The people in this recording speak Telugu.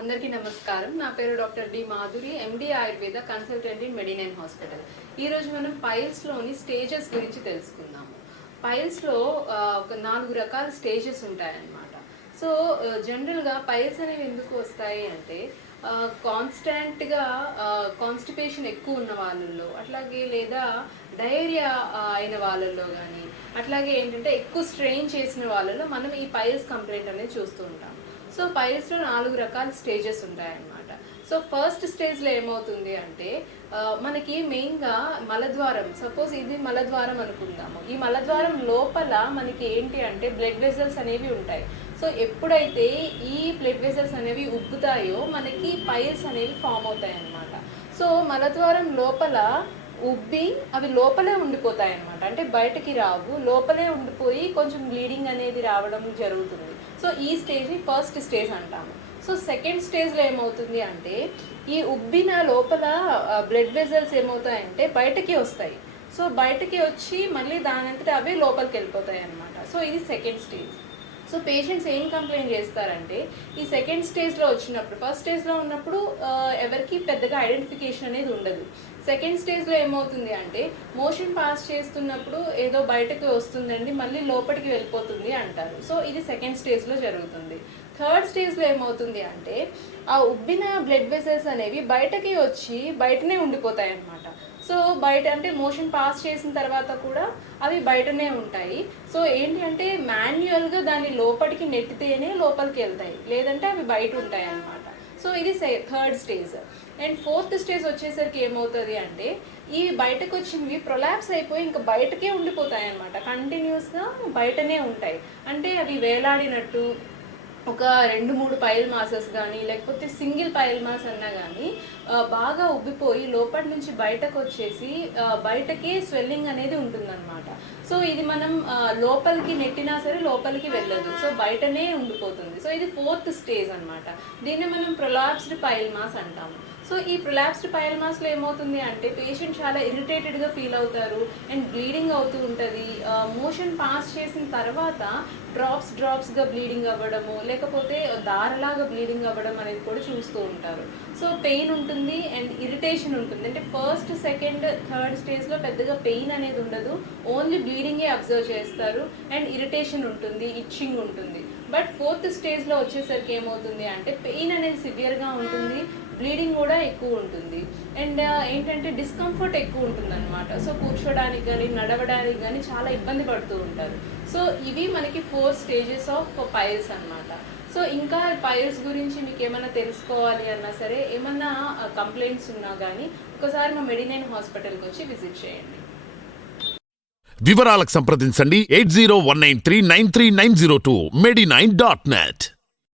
అందరికీ నమస్కారం. నా పేరు doctor D Madhuri MD Ayurveda consultant in Medinine hospital. ఈరోజు మనం పైల్స్లోని స్టేజెస్ గురించి తెలుసుకుందాము. పైల్స్లో ఒక నాలుగు రకాల స్టేజెస్ ఉంటాయన్నమాట. సో జనరల్గా పైల్స్ అనేవి ఎందుకు వస్తాయి అంటే కాన్స్టాంట్గా కాన్స్టిపేషన్ ఎక్కువ ఉన్న వాళ్ళల్లో అట్లాగే లేదా డయేరియా అయిన వాళ్ళల్లో కానీ అట్లాగే ఏంటంటే ఎక్కువ స్ట్రెయిన్ చేసిన వాళ్ళలో మనం ఈ పైల్స్ కంప్లైంట్ అనేది చూస్తూ ఉంటాం సో పైల్స్లో నాలుగు రకాల స్టేజెస్ ఉంటాయన్నమాట. సో ఫస్ట్ స్టేజ్లో ఏమవుతుంది అంటే మనకి మెయిన్గా మలద్వారం సపోజ్ ఇది మలద్వారం అనుకుందాము. ఈ మలద్వారం లోపల మనకి ఏంటి అంటే బ్లడ్ వెజల్స్ అనేవి ఉంటాయి. సో ఎప్పుడైతే ఈ బ్లడ్ వెజల్స్ అనేవి ఉబ్బుతాయో మనకి పైల్స్ అనేవి ఫామ్ అవుతాయి అన్నమాట సో మలద్వారం లోపల ఉబ్బి అవి లోపలే ఉండిపోతాయి అన్నమాట అంటే బయటకి రావు. లోపలే ఉండిపోయి కొంచెం బ్లీడింగ్ అనేది రావడం జరుగుతుంది. సో ఈ స్టేజ్ని ఫస్ట్ స్టేజ్ అంటాము. సో సెకండ్ స్టేజ్లో ఏమవుతుంది అంటే ఈ ఉబ్బిన లోపల బ్లడ్ వెజల్స్ ఏమవుతాయంటే బయటకి వస్తాయి. సో బయటకి వచ్చి మళ్ళీ దానంతటా అవే లోపలికి వెళ్ళిపోతాయి అన్నమాట సో ఇది సెకండ్ స్టేజ్. సో పేషెంట్స్ ఏం కంప్లైంట్ చేస్తారంటే ఈ సెకండ్ స్టేజ్లో వచ్చినప్పుడు ఫస్ట్ స్టేజ్లో ఉన్నప్పుడు ఎవరికి పెద్దగా ఐడెంటిఫికేషన్ అనేది ఉండదు. సెకండ్ స్టేజ్లో ఏమవుతుంది అంటే మోషన్ పాస్ చేస్తున్నప్పుడు ఏదో బయటకు వస్తుందండి మళ్ళీ లోపలికి వెళ్ళిపోతుంది అంటారు. సో ఇది సెకండ్ స్టేజ్లో జరుగుతుంది. థర్డ్ స్టేజ్లో ఏమవుతుంది అంటే ఆ ఉబ్బిన బ్లడ్ వెసల్స్ అనేవి బయటకి వచ్చి బయటనే ఉండిపోతాయి అన్నమాట సో బయట అంటే మోషన్ పాస్ చేసిన తర్వాత కూడా అవి బయటనే ఉంటాయి. సో ఏంటి అంటే మాన్యువల్గా దాన్ని లోపలికి నెట్టితేనే లోపలికి వెళ్తాయి. లేదంటే అవి బయట ఉంటాయి అన్నమాట సో ఇది third stage. And fourth stage వచ్చేసరికి ఏమవుతుంది అంటే ఈ బయటకు వచ్చినవి ప్రొలాప్స్ అయిపోయి ఇంకా బయటకే ఉండిపోతాయి అనమాట కంటిన్యూస్గా బయటనే ఉంటాయి. అంటే అవి వేలాడినట్టు ఒక రెండు మూడు పైల్ మాసెస్ కానీ లేకపోతే సింగిల్ పైల్ మాస్ అన్నా కానీ బాగా ఉబ్బిపోయి లోపటి నుంచి బయటకు వచ్చేసి బయటకే స్వెల్లింగ్ అనేది ఉంటుందన్నమాట. సో ఇది మనం లోపలికి నెట్టినా సరే లోపలికి వెళ్ళదు. సో బయటనే ఉండిపోతుంది. సో ఇది ఫోర్త్ స్టేజ్ అనమాట దీన్ని మనం ప్రొలాప్స్డ్ పైల్ మాస్ అంటాము సో ఈ ప్రొలాప్స్డ్ పైల్ మాస్లో ఏమవుతుంది అంటే పేషెంట్ చాలా ఇరిటేటెడ్గా ఫీల్ అవుతారు అండ్ బ్లీడింగ్ అవుతూ ఉంటుంది. మోషన్ పాస్ చేసిన తర్వాత డ్రాప్స్ డ్రాప్స్గా బ్లీడింగ్ అవ్వడము లేకపోతే దారలాగా బ్లీడింగ్ అవ్వడం అనేది కూడా చూస్తూ ఉంటారు. సో పెయిన్ ఉంటుంది అండ్ ఇరిటేషన్ ఉంటుంది. అంటే ఫస్ట్ సెకండ్ థర్డ్ స్టేజ్లో పెద్దగా పెయిన్ అనేది ఉండదు. ఓన్లీ బ్లీడింగే అబ్జర్వ్ చేస్తారు అండ్ ఇరిటేషన్ ఉంటుంది ఇచ్చింగ్ ఉంటుంది. బట్ ఫోర్త్ స్టేజ్లో వచ్చేసరికి ఏమవుతుంది అంటే పెయిన్ అనేది సివియర్గా ఉంటుంది. బ్లీడింగ్ కూడా ఎక్కువ ఉంటుంది. అండ్ ఏంటంటే డిస్కంఫర్ట్ ఎక్కువ ఉంటుంది అనమాట సో కూర్చోడానికి కానీ నడవడానికి కానీ చాలా ఇబ్బంది పడుతూ ఉంటారు. సో ఇవి మనకి ఫోర్ స్టేజెస్ ఆఫ్ పైల్స్ అన్నమాట. సో ఇంకా పైల్స్ గురించి మీకు ఏమైనా తెలుసుకోవాలి అన్నా సరే ఏమన్నా కంప్లైంట్స్ ఉన్నా కానీ ఒకసారి మా మెడినైన్ హాస్పిటల్కి వచ్చి విజిట్ చేయండి. వివరాలకు సంప్రదించండి. Eight zero one nine three nine three nine zero two Medinine dot net